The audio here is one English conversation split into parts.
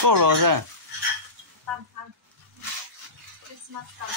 够了噻。蛋汤 ，Christmas 蛋。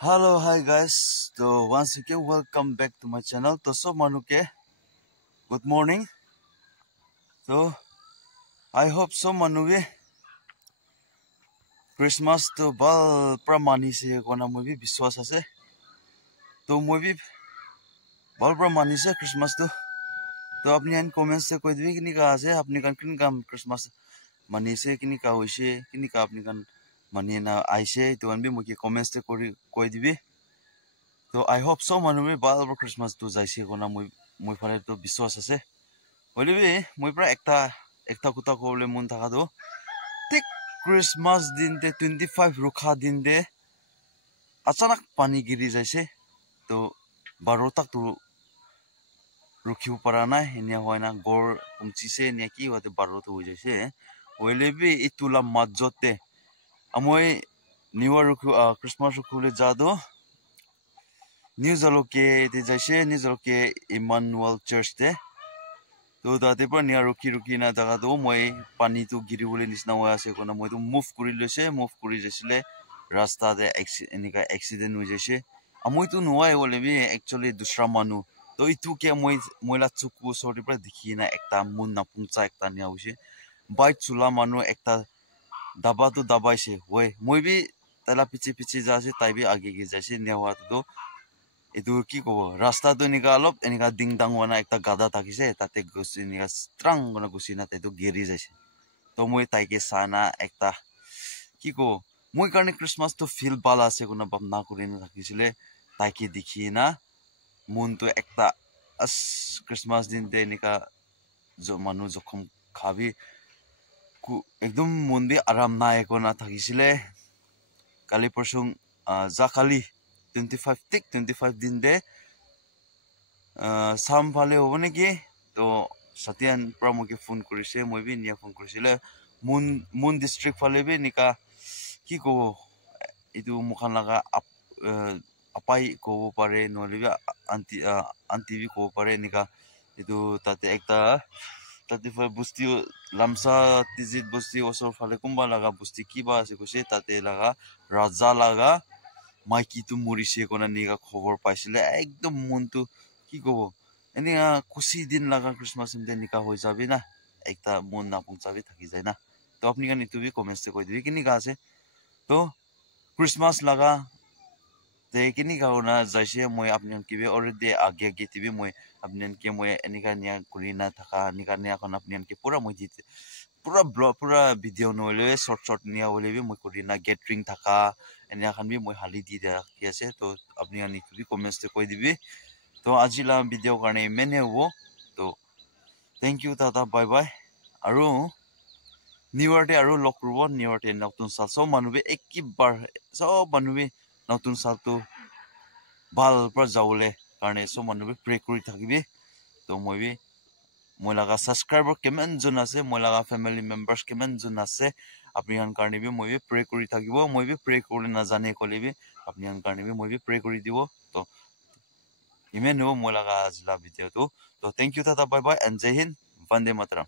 Hello, hi guys. So once again, welcome back to my channel. To so manuke, good morning. So I hope so manuke Christmas to bal pramani se kona movie biswas ase. To movie bal pramani se Christmas to. तो अपनी N comments से कोई भी किन्हीं का आसे अपनी कन किन काम क्रिसमस मनी से किन्हीं का होइसे किन्हीं का अपनी कन मनी ना आइसे तो अन भी मुझे कमेंट्स से कोई भी तो आई होप सो मनु में बाल बर क्रिसमस तो जाइसे कोना मुई फाले तो विश्वास आसे बोले भी मुई पर एकता कुता को बोले मुन था दो ठीक क्रिसमस दिन ते 25 रुखा दिन दे अचानक पानी गिरी जैसे तो 12 तक तो रुखियो परा ना हिनिया होय ना गोर उमची से ने की होते 12 तो हो जैसे बोले भी इतुला मजोते अमोय न्यू ईयर क्रिसमस रुखुले जादो न्यू jalukie जैसे न्यू jalukie Immanuel चर्च ते तो दाते पर निया रुकी ना जगह तो मैं पानी तो गिरी बोले निस्ना हुआ से कोना मैं तो मूव करी जैसे रास्ता दे इनका एक्सीडेंट हुई जैसे अमुई तो नुआ है बोले भी एक्चुअली दूसरा मानू तो इतु क्या मैं ला चुकू सॉरी पर दिखी ना एकता मुन ना पुंचा एकता निया हुई बाइक चुला मानू एकता दबा तो दबाई से वो मैं भी तला पीछे जासे ताई भी आगे जैसे निया हुआ तो itu ki ko rasta tu nika alop enika ding dang wana ekta gada takise tate gusi nika strang gona gusi na te to geri jaise to moi taike sana ekta ki ko moi karne christmas to feel bala ase gona bamna kurina rakisile taike dikhi na mun to ekta as christmas din te nika jo manu jokhom khabi ku ekdom mun bi aram na ekona thakisile kali porsung zakali 25 tik 25 दिन दे शाम फाले हो बने की तो सत्यान promo के phone करिसे মই भी निया फोन करिसिले मुन डिस्ट्रिक्ट फाले भी निका की को इदु मुखान लगा अपाई को पारे नोले भी आंटी भी को पारे निका इदु ताते एकता ताते फर बुस्ती लमसा तिजित बुस्ती ओसर फाले कुंबा लगा बुस्ती की बा से कुसे ताते लगा राजा लगा माइकी तो मुरिसे कोना निगा खबर पाइसिले एकदम मन तो की गबो एनी खुशी दिन लगा क्रिसमस दिन निका हो जाबे ना एकता मन ना पहुंचाबे थकी जाय ना तो अपनी का नीतु भी कमेंट्स से कोई दी कि निका से तो क्रिसमस लगा ते कि निका होना जैसे मैं अपने की भी ऑलरेडी आगे टीवी मैं अपने के मैं एनी का निया कुरीना थका निका निया कोन अपने के पूरा मैं जीते पूरा ब्लॉग पूरा वीडियो नोले शॉर्ट निया बोले भी मैं कुरीना गैदरिंग थका एनिया खान भी मैं हाली दी दे कैसे तो अपनी आनी भी कमेंट्स से कोई दी तो आज ला वीडियो करने मैंने वो तो thank you tata bye bye आरो न्यू ईयर डे आरो लक करबो न्यू ईयर डे नतुन साल सब मानुबे एक की बार सब मानुबे नतुन साल तो बाल पर जावले कारणे सब मानुबे प्रे करि থাকিबे तो মই लगा सब्सक्राइबर केमन जन আছে মই लगा फैमिली मेंबर्स केमन जन আছে अपनी आन कारणे भी মই प्रे करि থাকিबो মই भी प्रे करले ना जाने कोले भी अपनी आन कारणे भी মই भी प्रे करि दिबो तो इमेनो মই लगा आज ला वीडियो तो thank you tata bye bye and जय हिंद वंदे मातरम।